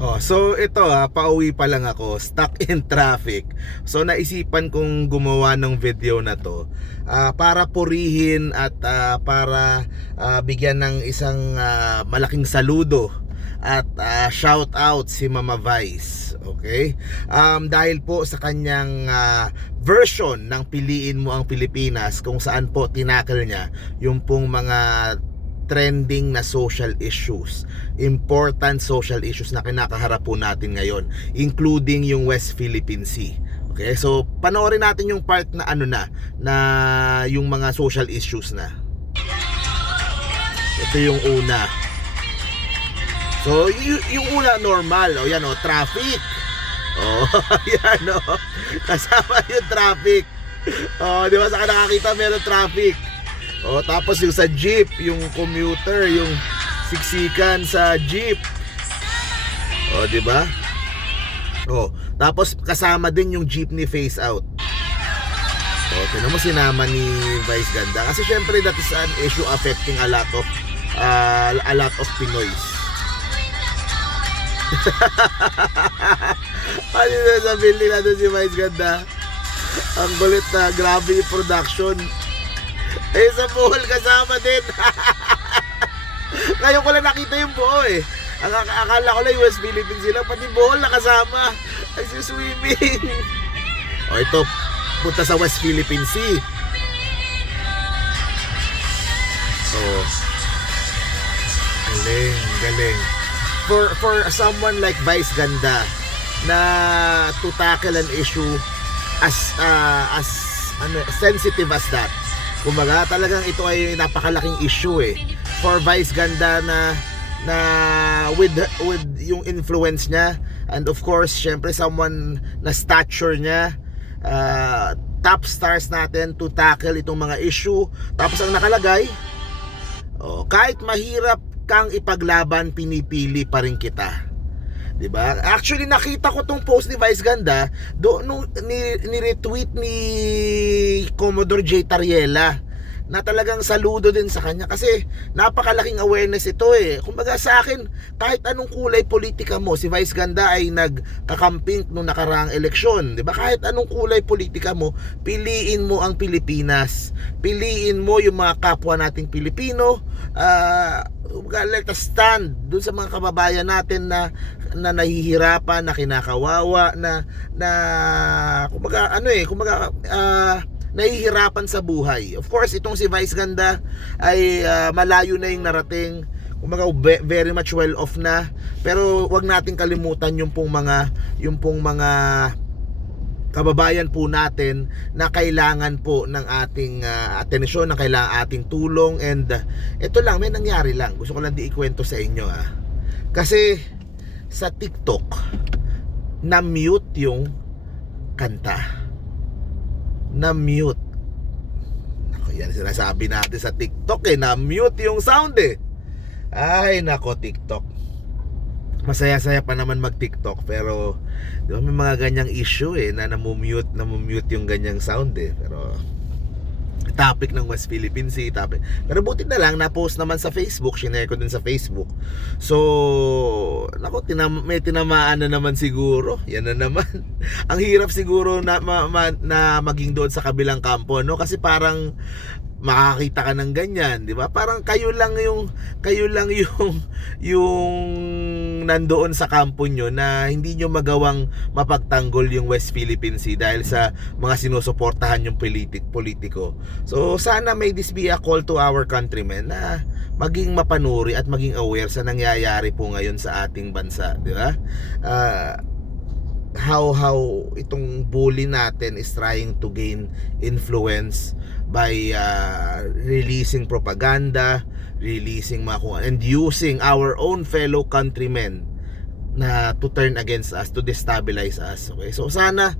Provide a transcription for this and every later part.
Oh, so ito ha, pauwi pa lang ako, stuck in traffic. So naisipan kong gumawa ng video na to ah, para purihin at ah, para ah, bigyan ng isang ah, malaking saludo at ah, shout out si Mama Vice. Okay? Um, dahil po sa kanyang ah, version ng Piliin mo ang Pilipinas kung saan po tinakal niya yung pong mga trending na social issues, important social issues na kinakaharap po natin ngayon, including yung West Philippine Sea. Okay, so panoorin natin yung part na ano na, na yung mga social issues na. Ito yung una. So, yung una normal, o yan o, traffic. Oh, yan o. Kasama yung traffic. Oh, di ba sa nakakita meron traffic. Oh, tapos yung sa jeep, yung commuter, yung siksikan sa jeep. Oh, di ba? Oh, tapos kasama din yung jeepney face out. Oh, tinan mo sinama ni Vice Ganda kasi syempre that is an issue affecting a lot of uh, a lot of Pinoys. ano na sabihin nila doon si Vice Ganda? Ang gulit na grabe yung production. Eh, sa Bohol kasama din. Ngayon ko lang nakita yung buo eh. Ang ak- akala ko lang West Philippines sila, pati Bohol nakasama. Ay, si swimming. o ito, punta sa West Philippine Sea. Oh. Galing, galing. For for someone like Vice Ganda na to tackle an issue as uh, as ano, sensitive as that. Kumbaga, talagang ito ay napakalaking issue eh. For Vice Ganda na na with with yung influence niya and of course, syempre someone na stature niya uh, top stars natin to tackle itong mga issue. Tapos ang nakalagay, oh, kahit mahirap kang ipaglaban, pinipili pa rin kita. 'Di ba? Actually nakita ko tong post ni Vice Ganda do nung ni, ni-retweet ni Commodore J Tariela na talagang saludo din sa kanya kasi napakalaking awareness ito eh. Kumbaga sa akin, kahit anong kulay politika mo, si Vice Ganda ay nagkakamping nung nakaraang eleksyon. Di ba? Kahit anong kulay politika mo, piliin mo ang Pilipinas. Piliin mo yung mga kapwa nating Pilipino. Uh, let us stand dun sa mga kababayan natin na na nahihirapan, na kinakawawa, na na kumbaga ano eh, kumbaga ah, nahihirapan sa buhay. Of course, itong si Vice Ganda ay ah, malayo na yung narating. Kumbaga ve- very much well off na. Pero wag nating kalimutan yung pong mga yung pong mga kababayan po natin na kailangan po ng ating uh, atensyon, na kailangan ating tulong and uh, ito lang, may nangyari lang. Gusto ko lang di ikwento sa inyo ah. Kasi sa TikTok na-mute yung kanta. Na-mute. Ako yan sinasabi natin sa TikTok eh, na-mute yung sound eh. Ay nako TikTok masaya-saya pa naman mag-TikTok pero di ba may mga ganyang issue eh na namumute namumute yung ganyang sound eh pero topic ng West Philippine Sea topic. pero buti na lang na-post naman sa Facebook shinare ko din sa Facebook so nako tinam may tinamaan na naman siguro yan na naman ang hirap siguro na, ma, ma, na maging doon sa kabilang kampo no kasi parang makakita ka ng ganyan, 'di ba? Parang kayo lang yung kayo lang yung yung nandoon sa kampo nyo na hindi nyo magawang mapagtanggol yung West Philippine Sea dahil sa mga sinusuportahan yung politik politiko. So sana may this be a call to our countrymen na maging mapanuri at maging aware sa nangyayari po ngayon sa ating bansa, 'di ba? Uh, how how itong bully natin is trying to gain influence by uh, releasing propaganda, releasing mga kung and using our own fellow countrymen na to turn against us, to destabilize us. Okay? So sana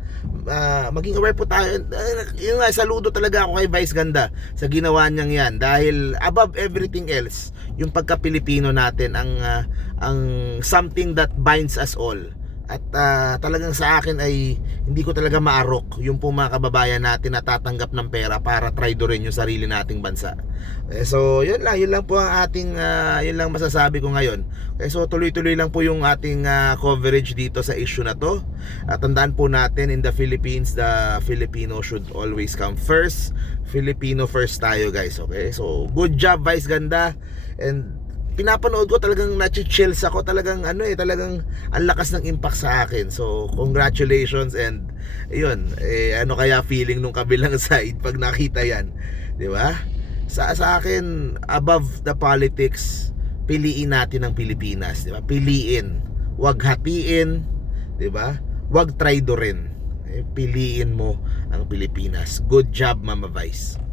uh, maging aware po tayo. Uh, yun nga, saludo talaga ako kay Vice Ganda sa ginawa niyang yan dahil above everything else, yung pagka-Pilipino natin ang uh, ang something that binds us all At ah, talagang sa akin ay hindi ko talaga maarok yung po mga kababayan natin na tatanggap ng pera para traidorin yung sarili nating bansa. Eh, so, yun lang, yun lang po ang ating ah, yun lang masasabi ko ngayon. Eh, so tuloy-tuloy lang po yung ating ah, coverage dito sa issue na to. At tandaan po natin in the Philippines, the Filipino should always come first. Filipino first tayo, guys, okay? So, good job, Vice Ganda. And pinapanood ko talagang nachi-chills ako. Talagang ano eh talagang ang lakas ng impact sa akin. So congratulations and ayun eh ano kaya feeling nung kabilang side pag nakita yan? Di ba? Sa sa akin above the politics piliin natin ang Pilipinas di ba? Piliin. Wag hatiin di ba? Wag traidorin. Eh, piliin mo ang Pilipinas. Good job Mama Vice